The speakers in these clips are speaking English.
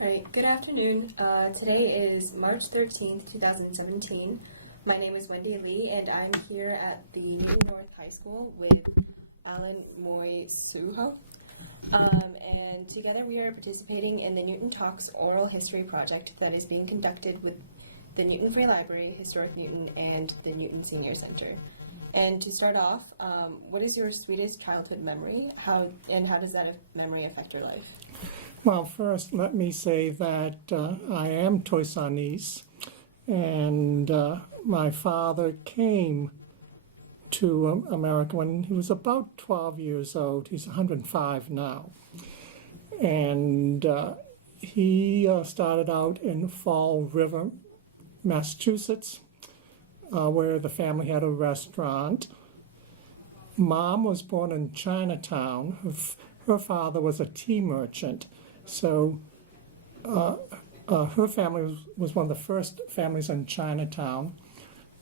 All right, good afternoon. Today is March 13th, 2017. My name is Wendy Lee, and I'm here at the Newton North High School with Alan Sooho. And together we are participating in the Newton Talks Oral History Project that is being conducted with the Newton Free Library, Historic Newton, and the Newton Senior Center. And to start off, what is your sweetest childhood memory? How does that memory affect your life? Well, first, let me say that I am Toisanese, and my father came to America when he was about 12 years old. He's 105 now. And he started out in Fall River, Massachusetts, where the family had a restaurant. Mom was born in Chinatown. Her father was a tea merchant. So her family was one of the first families in Chinatown.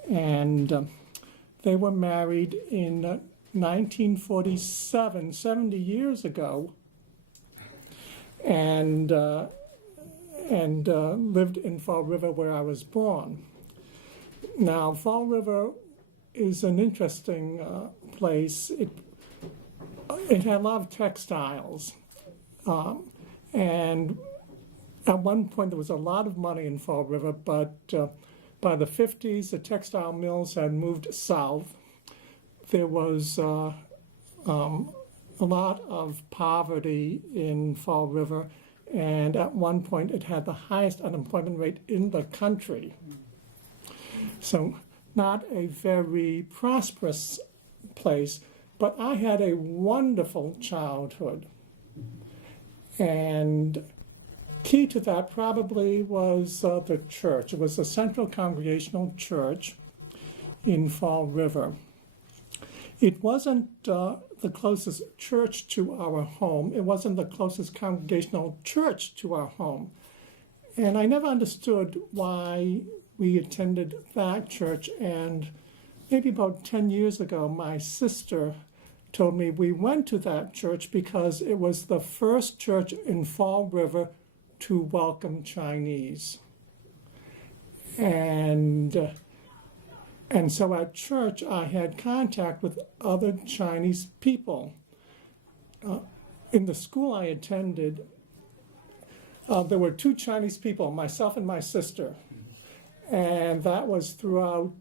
And they were married in 1947, 70 years ago, and lived in Fall River where I was born. Now, Fall River is an interesting place. It had a lot of textiles. And at one point there was a lot of money in Fall River, but by the 50s the textile mills had moved south. There was a lot of poverty in Fall River, and at one point it had the highest unemployment rate in the country. So not a very prosperous place, but I had a wonderful childhood. And key to that probably was the church. It was a Central Congregational Church in Fall River. It wasn't the closest church to our home. It wasn't the closest congregational church to our home. And I never understood why we attended that church. And maybe about 10 years ago, my sister told me we went to that church because it was the first church in Fall River to welcome Chinese. And so at church, I had contact with other Chinese people. In the school I attended, there were two Chinese people, myself and my sister. And that was throughout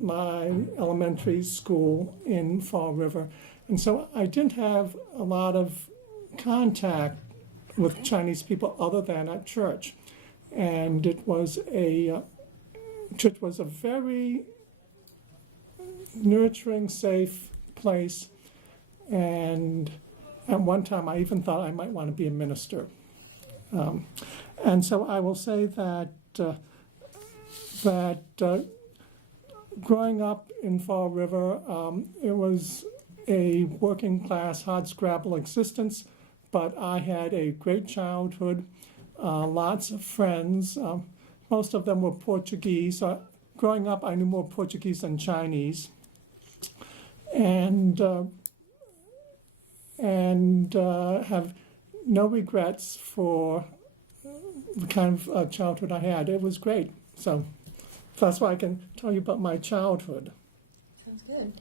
my elementary school in Fall River. And so I didn't have a lot of contact with Chinese people other than at church. And church was a very nurturing, safe place. And at one time I even thought I might want to be a minister. And so I will say that growing up in Fall River, it was a working class, hardscrabble existence, but I had a great childhood, lots of friends. Most of them were Portuguese. Growing up, I knew more Portuguese than Chinese, and have no regrets for the kind of childhood I had. It was great. So that's why I can tell you about my childhood. Sounds good.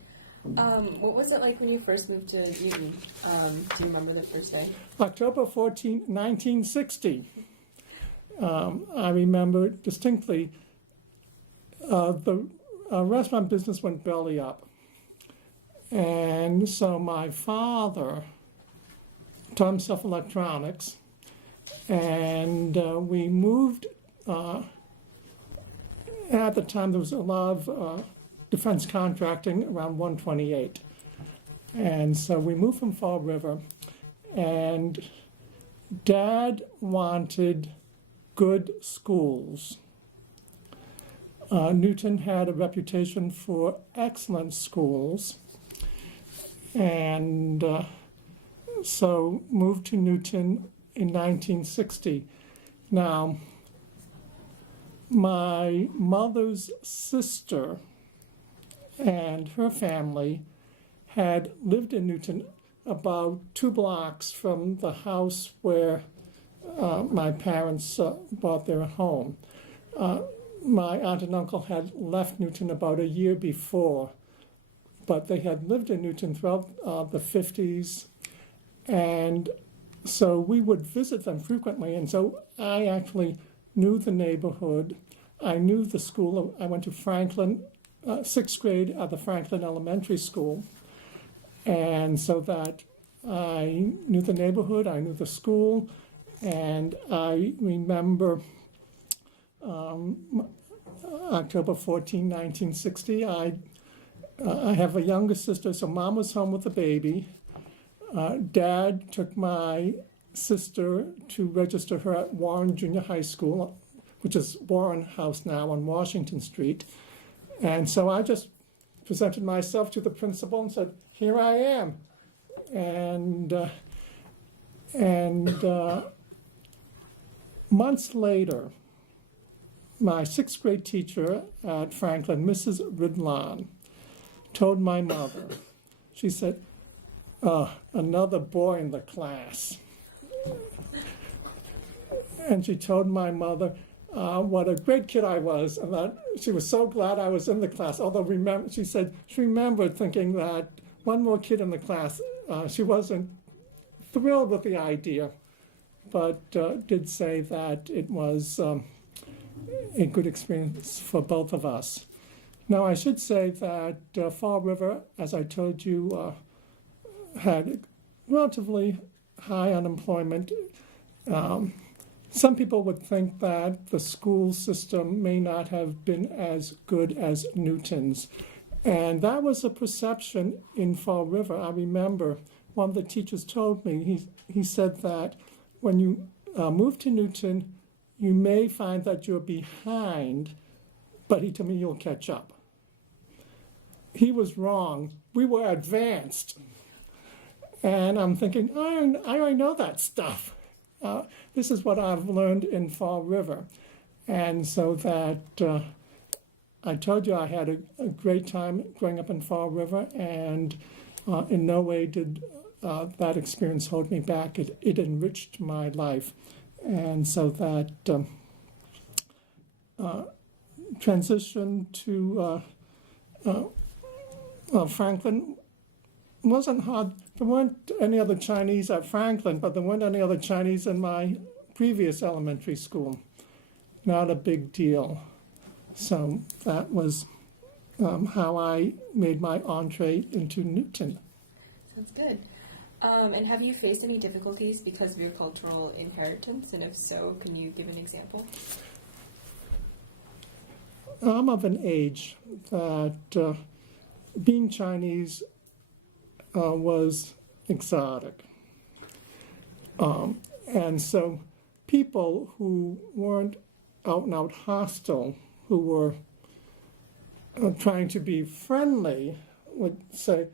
What was it like when you first moved to Newton? Do you remember the first day? October 14, 1960. I remember distinctly the restaurant business went belly up. And so my father taught himself electronics, and we moved. At the time, there was a lot of defense contracting around 128. And so we moved from Fall River, and Dad wanted good schools. Newton had a reputation for excellent schools, and so moved to Newton in 1960. Now, my mother's sister and her family had lived in Newton about 2 blocks from the house where my parents bought their home. My aunt and uncle had left Newton about a year before, but they had lived in Newton throughout the 50s, and so we would visit them frequently, and so I actually knew the neighborhood. I knew the school. I went to Franklin, 6th grade at the Franklin Elementary School, and so that I knew the neighborhood, I knew the school, and I remember October 14, 1960, I have a younger sister, so Mom was home with the baby. Dad took my sister to register her at Warren Junior High School, which is Warren House now on Washington Street. And so I just presented myself to the principal and said, here I am. And months later, my 6th grade teacher at Franklin, Mrs. Ridlon, told my mother, she said, another boy in the class. And she told my mother what a great kid I was, and that she was so glad I was in the class. Although she said she remembered thinking that one more kid in the class, she wasn't thrilled with the idea, but did say that it was a good experience for both of us. Now, I should say that Fall River, as I told you, had relatively high unemployment. Some people would think that the school system may not have been as good as Newton's. And that was a perception in Fall River. I remember one of the teachers told me, he said that when you move to Newton, you may find that you're behind, but he told me you'll catch up. He was wrong. We were advanced. And I'm thinking, I know that stuff. This is what I've learned in Fall River. And so that I told you I had a great time growing up in Fall River, and in no way did that experience hold me back. It enriched my life. And so that transition to Franklin wasn't hard. There weren't any other Chinese at Franklin, but there weren't any other Chinese in my previous elementary school. Not a big deal. So that was how I made my entree into Newton. Sounds good. And have you faced any difficulties because of your cultural inheritance? And if so, can you give an example? I'm of an age that being Chinese was exotic. And so people who weren't out and out hostile, who were trying to be friendly, would say,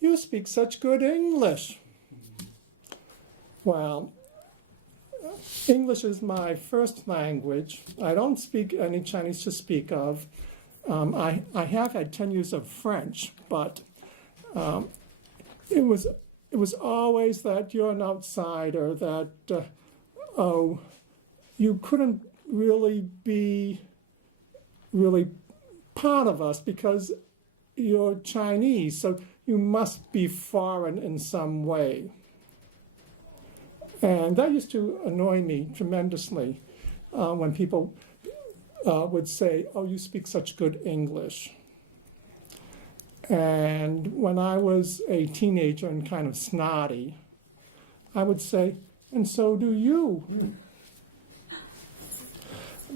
"You speak such good English." Well, English is my first language. I don't speak any Chinese to speak of. I have had 10 years of French, but it was always that you're an outsider, that, you couldn't really be really part of us because you're Chinese, so you must be foreign in some way. And that used to annoy me tremendously when people would say, "Oh, you speak such good English." And when I was a teenager and kind of snotty, I would say, "And so do you."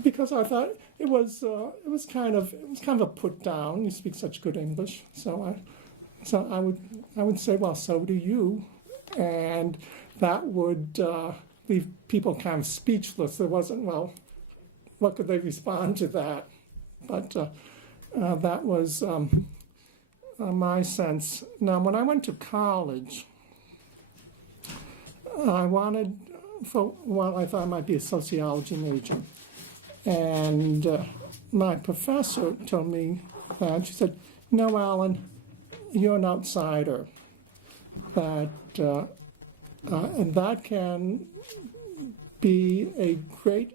Because I thought it was kind of a put down. You speak such good English, so I would say, "Well, so do you," and that would leave people kind of speechless. There wasn't, well, what could they respond to that? But that was my sense. Now, when I went to college, I wanted, I thought I might be a sociology major. And my professor told me that, she said, "No, Alan, you're an outsider. That and that can be a great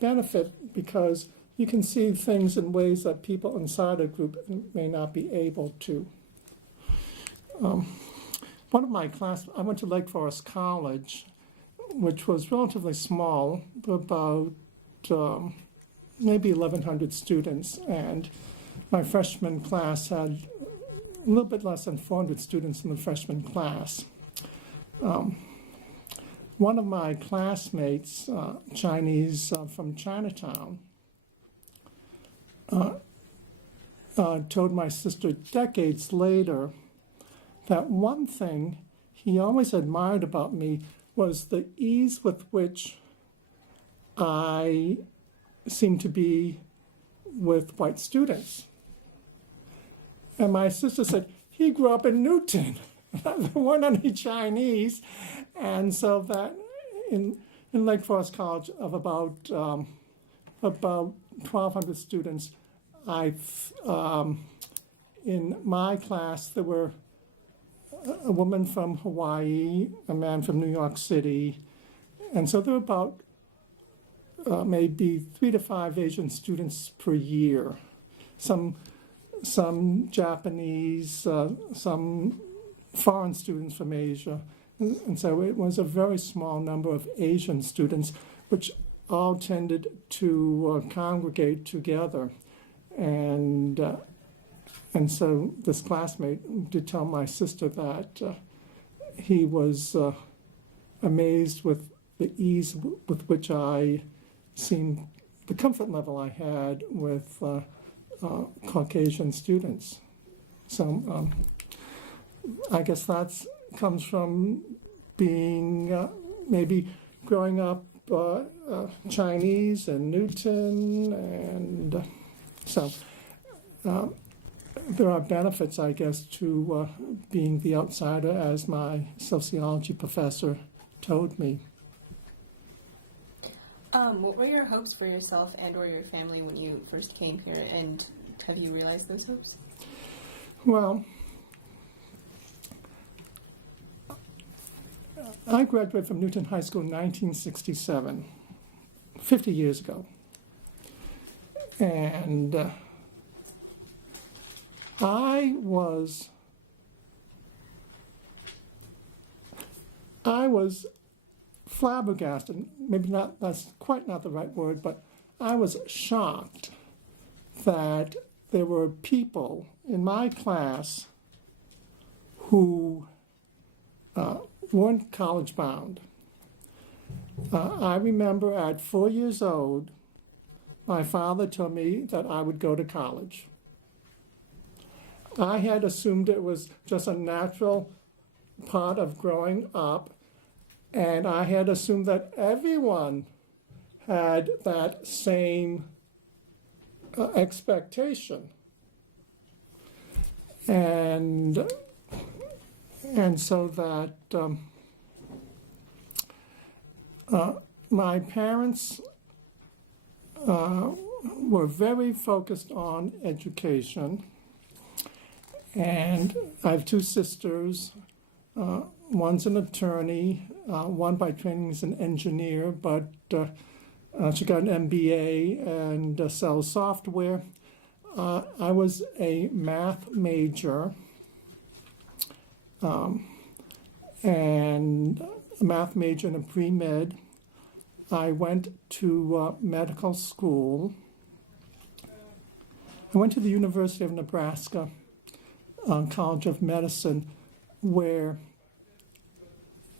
benefit because you can see things in ways that people inside a group may not be able to. One of my I went to Lake Forest College, which was relatively small, about maybe 1,100 students, and my freshman class had a little bit less than 400 students in the freshman class. One of my classmates, Chinese from Chinatown, told my sister decades later that one thing he always admired about me was the ease with which I seemed to be with white students. And my sister said, he grew up in Newton. There weren't any Chinese. And so that in Lake Forest College of about 1,200 students, in my class, there were a woman from Hawaii, a man from New York City, and so there were about maybe 3 to 5 Asian students per year. Some Japanese, some foreign students from Asia, and so it was a very small number of Asian students, which all tended to congregate together, and so this classmate did tell my sister that he was amazed with the ease with which I seemed, the comfort level I had with Caucasian students. So I guess that comes from being maybe growing up Chinese and Newton, and so there are benefits, I guess, to being the outsider, as my sociology professor told me. What were your hopes for yourself and or your family when you first came here, and have you realized those hopes? Well, I graduated from Newton High School in 1967, 50 years ago. And I was flabbergasted, maybe not, that's quite not the right word, but I was shocked that there were people in my class who weren't college bound. I remember at 4 years old, my father told me that I would go to college. I had assumed it was just a natural part of growing up, and I had assumed that everyone had that same expectation. And so that my parents were very focused on education. And I have 2 sisters. One's an attorney. One by training is an engineer, but she got an MBA and sells software. I was a math major and a math major and a pre-med. I went to medical school. I went to the University of Nebraska College of Medicine, where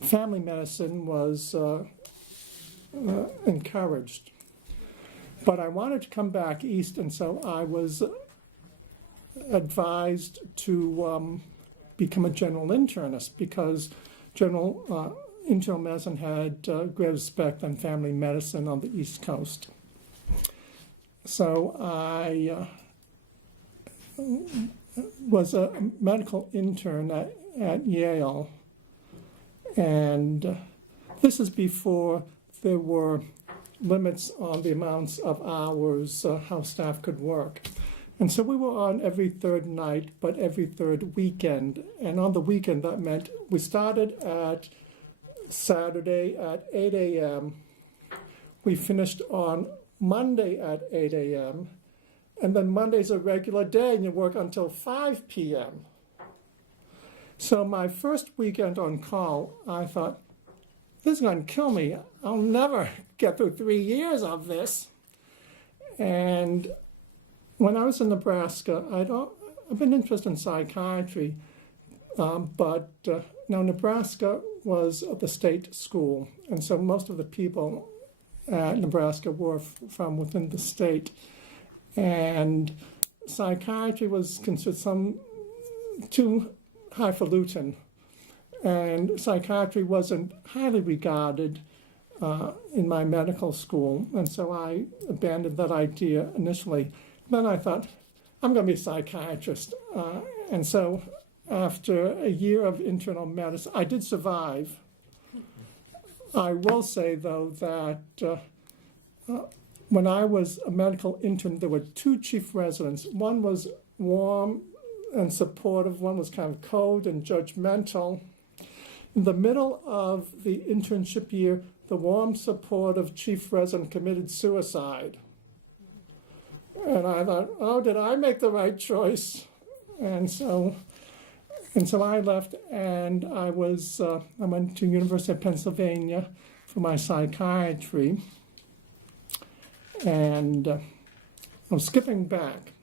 family medicine was encouraged. But I wanted to come back east, and so I was advised to become a general internist, because general internal medicine had greater respect than family medicine on the East Coast. So I was a medical intern at Yale, and this is before there were limits on the amounts of hours how staff could work. And so we were on every 3rd night, but every 3rd weekend. And on the weekend, that meant we started at Saturday at 8 a.m. We finished on Monday at 8 a.m. And then Monday's a regular day and you work until 5 p.m. So my first weekend on call, I thought, this is going to kill me. I'll never get through 3 years of this. And when I was in Nebraska, I've been interested in psychiatry, but now Nebraska was the state school, and so most of the people at Nebraska were from within the state. And psychiatry was considered too highfalutin, and psychiatry wasn't highly regarded in my medical school, and so I abandoned that idea initially. Then I thought, I'm going to be a psychiatrist. And so after a year of internal medicine, I did survive. I will say, though, that when I was a medical intern, there were two chief residents. One was warm and supportive. One was kind of cold and judgmental. In the middle of the internship year, the warm, supportive chief resident committed suicide. And I thought, oh, did I make the right choice? And so I left, and I went to University of Pennsylvania for my psychiatry. And I'm skipping back.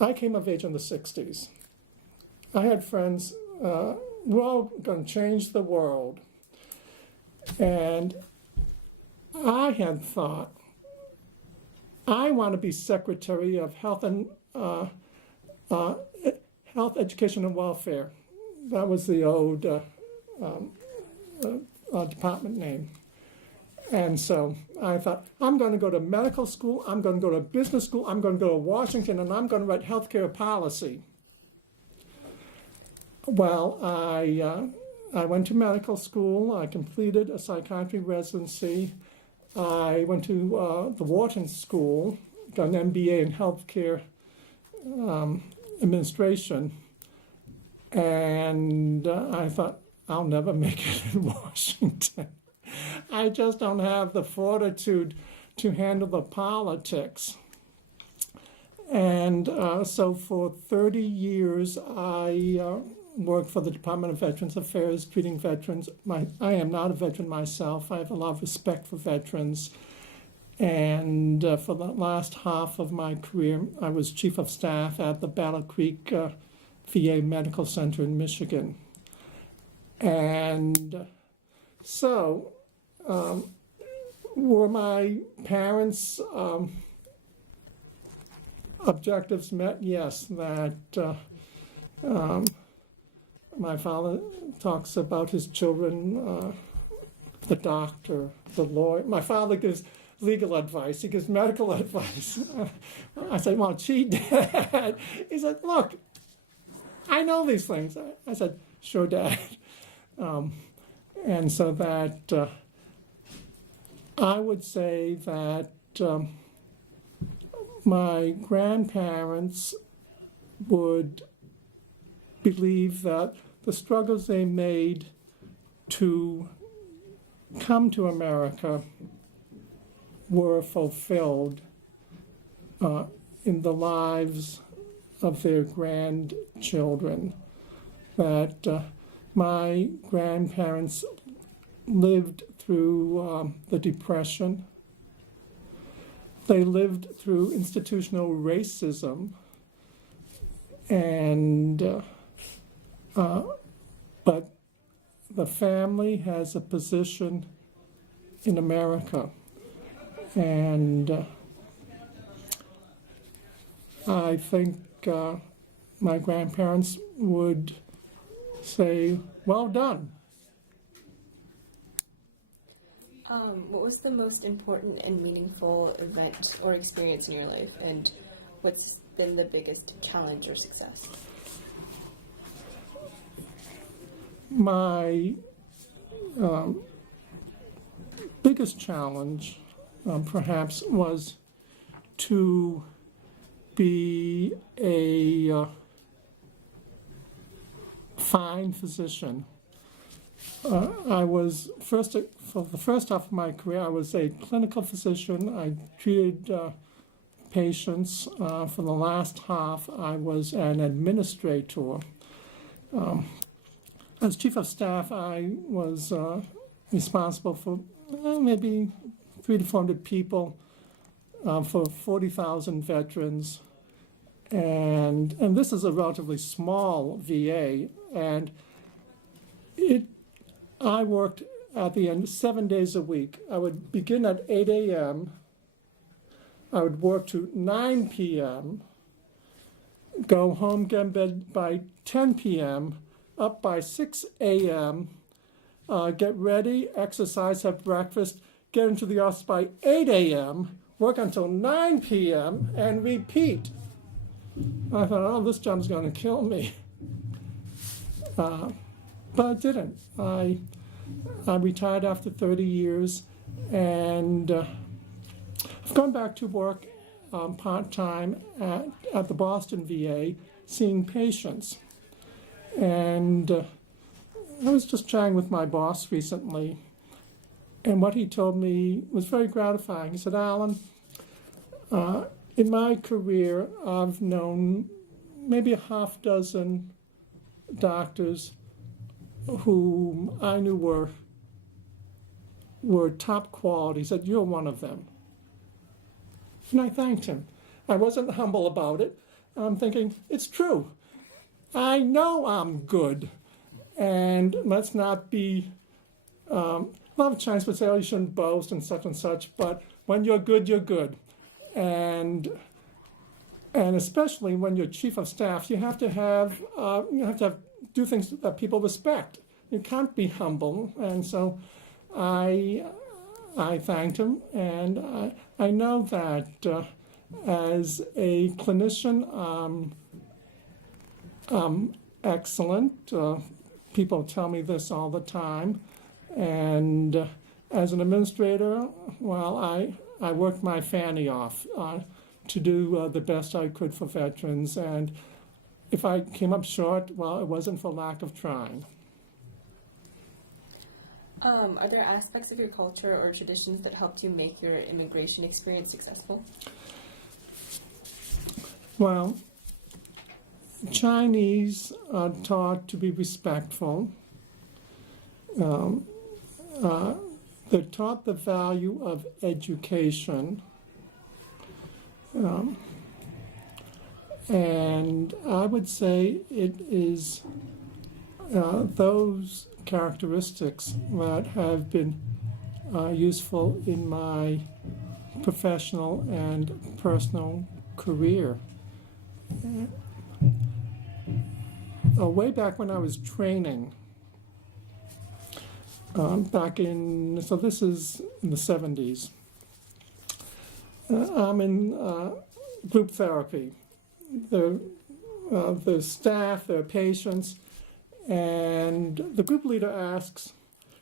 I came of age in the 60s. I had friends, we're all going to change the world. And I had thought, I want to be Secretary of Health and Health, Education, and Welfare. That was the old department name. And so I thought, I'm going to go to medical school, I'm going to go to business school, I'm going to go to Washington, and I'm going to write healthcare policy. Well, I went to medical school, I completed a psychiatry residency, I went to the Wharton School, got an MBA in healthcare administration, and I thought, I'll never make it in Washington. I just don't have the fortitude to handle the politics. And so for 30 years, I worked for the Department of Veterans Affairs, treating veterans. I am not a veteran myself. I have a lot of respect for veterans. And for the last half of my career, I was chief of staff at the Battle Creek VA Medical Center in Michigan. And so were my parents' objectives met? Yes, that my father talks about his children, the doctor, the lawyer. My father gives legal advice. He gives medical advice. I said, well, gee, Dad. He said, look, I know these things. I said, sure, Dad. And so that I would say that my grandparents would believe that the struggles they made to come to America were fulfilled in the lives of their grandchildren. That my grandparents lived through the Depression. They lived through institutional racism, and but the family has a position in America, and I think my grandparents would say, well done. What was the most important and meaningful event or experience in your life, and what's been the biggest challenge or success? My biggest challenge, perhaps, was to be a fine physician. I was for the first half of my career, I was a clinical physician. I treated patients. For the last half, I was an administrator. As chief of staff, I was responsible for maybe 300 to 400 people for 40,000 veterans. And this is a relatively small VA, and I worked at the end 7 days a week. I would begin at 8 a.m. I would work to 9 p.m., go home, get in bed by 10 p.m., up by 6 a.m., get ready, exercise, have breakfast, get into the office by 8 a.m., work until 9 p.m., and repeat. I thought, oh, this job's going to kill me. But it didn't. I retired after 30 years, and I've gone back to work part-time at the Boston VA, seeing patients. And I was just chatting with my boss recently, and what he told me was very gratifying. He said, Alan, in my career, I've known maybe a half dozen doctors whom I knew were top quality. He said, you're one of them. And I thanked him. I wasn't humble about it. I'm thinking, it's true. I know I'm good. And let's not be, a lot of Chinese would say, oh, you shouldn't boast and such, but when you're good, you're good. And especially when you're chief of staff, you have to do things that people respect. You can't be humble. And so I thanked him, and I know that as a clinician, I'm excellent. People tell me this all the time. And as an administrator, well, I worked my fanny off to do the best I could for veterans. And if I came up short, well, it wasn't for lack of trying. Are there aspects of your culture or traditions that helped you make your immigration experience successful? Well, Chinese are taught to be respectful. They're taught the value of education. And I would say it is those characteristics that have been useful in my professional and personal career. Way back when I was training, so this is in the 70s, I'm in group therapy. The staff, their patients, and the group leader asks,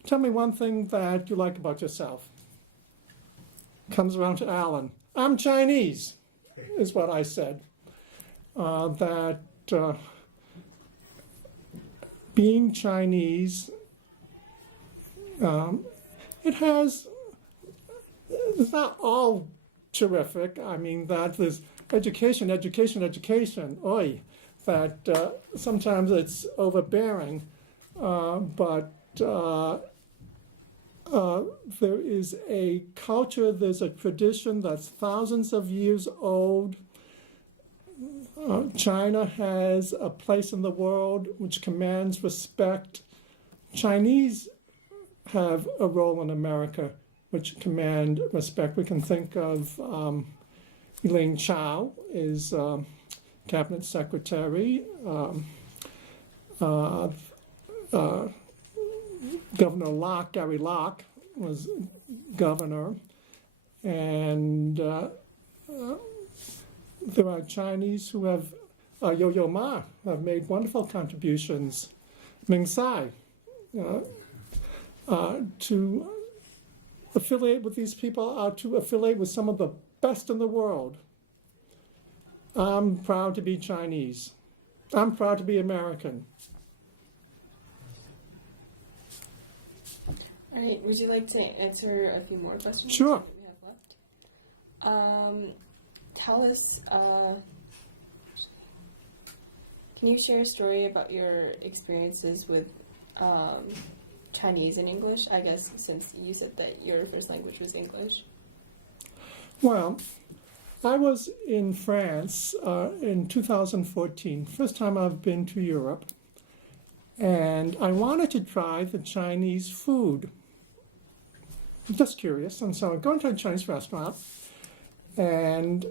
tell me one thing that you like about yourself. Comes around to Alan. I'm Chinese, is what I said. Being Chinese, it's not all terrific. I mean, that there's education, oy, that sometimes it's overbearing, but there is a culture, there's a tradition that's thousands of years old. China has a place in the world which commands respect. Chinese have a role in America which command respect. We can think of Elaine Chao is cabinet secretary. Governor Locke, Gary Locke, was governor. And there are Chinese who have, Yo-Yo Ma, have made wonderful contributions. Ming Tsai, to affiliate with these people, to affiliate with some of the best in the world. I'm proud to be Chinese. I'm proud to be American. All right, would you like to answer a few more questions Sure. that we have left? Tell us, can you share a story about your experiences with Chinese and English? I guess since you said that your first language was English. Well, I was in France in 2014, first time I've been to Europe, and I wanted to try the Chinese food. Just curious, and so I go into a Chinese restaurant, and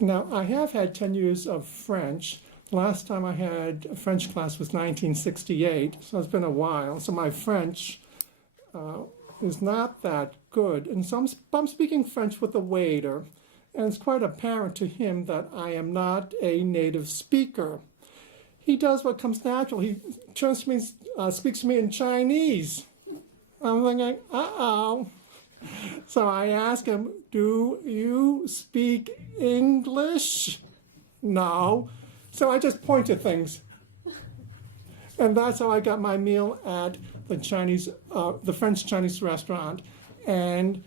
now I have had 10 years of French. Last time I had a French class was 1968, so it's been a while. So my French is not that good, and so I'm speaking French with the waiter, and it's quite apparent to him that I am not a native speaker. He does what comes natural. He turns to me, speaks to me in Chinese. I'm thinking, uh-oh. So I ask him, do you speak English? No. So I just point to things. And that's how I got my meal at the French Chinese restaurant. And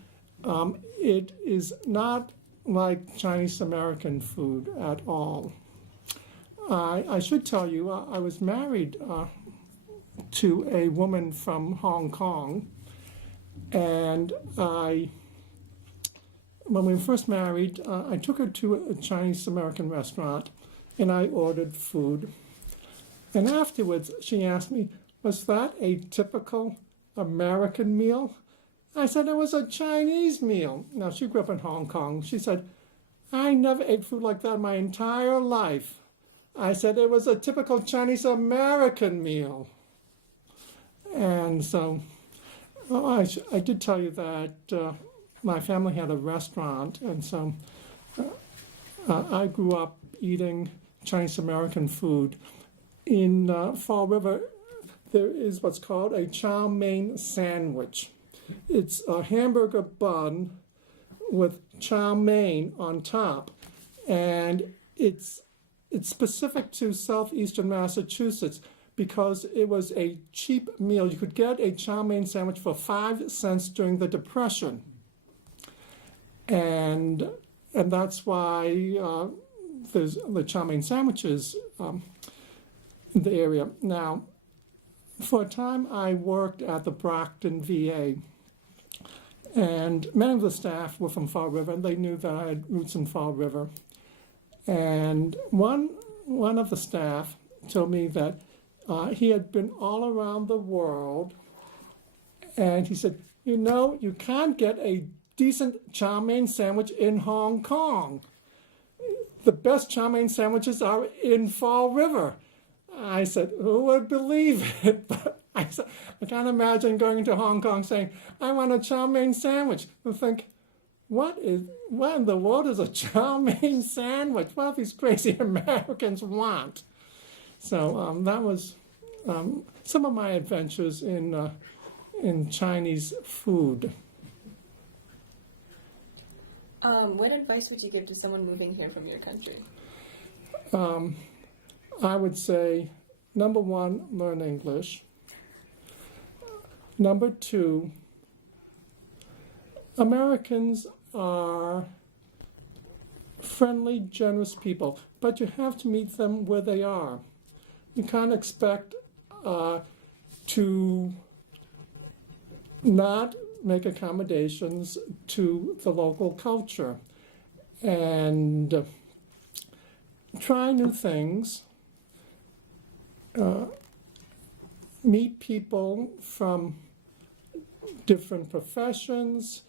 it is not like Chinese American food at all. I should tell you, I was married to a woman from Hong Kong, and when we were first married, I took her to a Chinese American restaurant, and I ordered food. And afterwards, she asked me, was that a typical American meal? I said it was a Chinese meal. Now, she grew up in Hong Kong. She said, I never ate food like that my entire life. I said it was a typical Chinese American meal. And so I did tell you that my family had a restaurant, and so I grew up eating Chinese American food. In Fall River, there is what's called a chow mein sandwich. It's a hamburger bun with chow mein on top, and it's specific to southeastern Massachusetts because it was a cheap meal. You could get a chow mein sandwich for 5 cents during the Depression, and that's why there's the chow mein sandwiches in the area. Now, for a time, I worked at the Brockton VA, and many of the staff were from Fall River, and they knew that I had roots in Fall River. And one of the staff told me that he had been all around the world, and he said, you know, you can't get a decent chow mein sandwich in Hong Kong. The best chow mein sandwiches are in Fall River. I said, who would believe it? But I said, I can't imagine going to Hong Kong saying, I want a chow mein sandwich. I think, what in the world is a chow mein sandwich? What do these crazy Americans want? So that was some of my adventures in Chinese food. What advice would you give to someone moving here from your country? I would say, number one, learn English. Number two, Americans are friendly, generous people, but you have to meet them where they are. You can't expect to not make accommodations to the local culture and try new things. Meet people from different professions,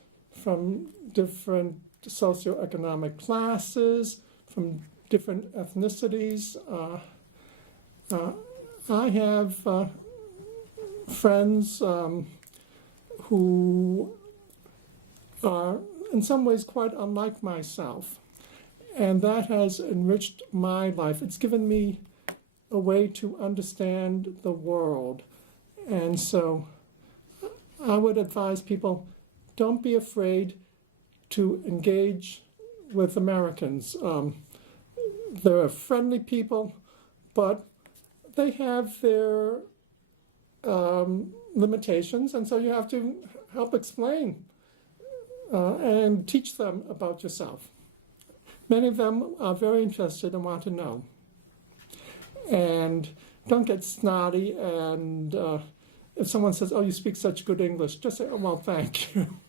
from different socioeconomic classes, from different ethnicities. I have friends who are in some ways quite unlike myself, and that has enriched my life. It's given me a way to understand the world. And so I would advise people, don't be afraid to engage with Americans. They're friendly people, but they have their limitations, and so you have to help explain and teach them about yourself. Many of them are very interested and want to know. And don't get snotty, and if someone says, oh, you speak such good English, just say, oh, well, thank you.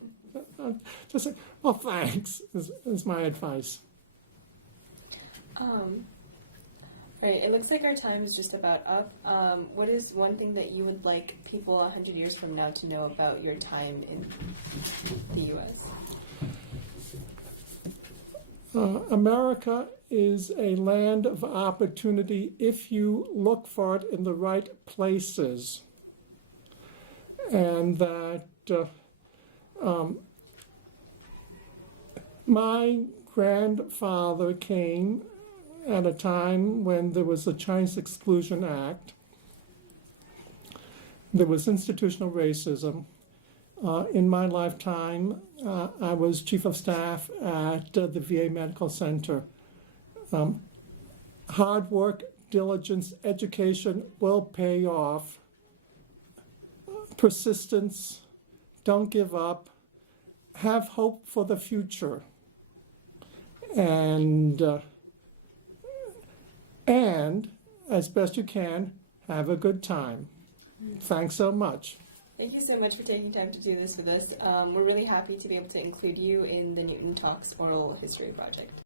Just say, well, thanks, is my advice. All right, it looks like our time is just about up. What is one thing that you would like people 100 years from now to know about your time in the U.S.? America is a land of opportunity if you look for it in the right places. And that my grandfather came at a time when there was the Chinese Exclusion Act. There was institutional racism. In my lifetime, I was chief of staff at the VA Medical Center. Hard work, diligence, education will pay off. Persistence, don't give up, have hope for the future, and as best you can, have a good time. Thanks so much. Thank you so much for taking time to do this with us. We're really happy to be able to include you in the Newton Talks Oral History Project.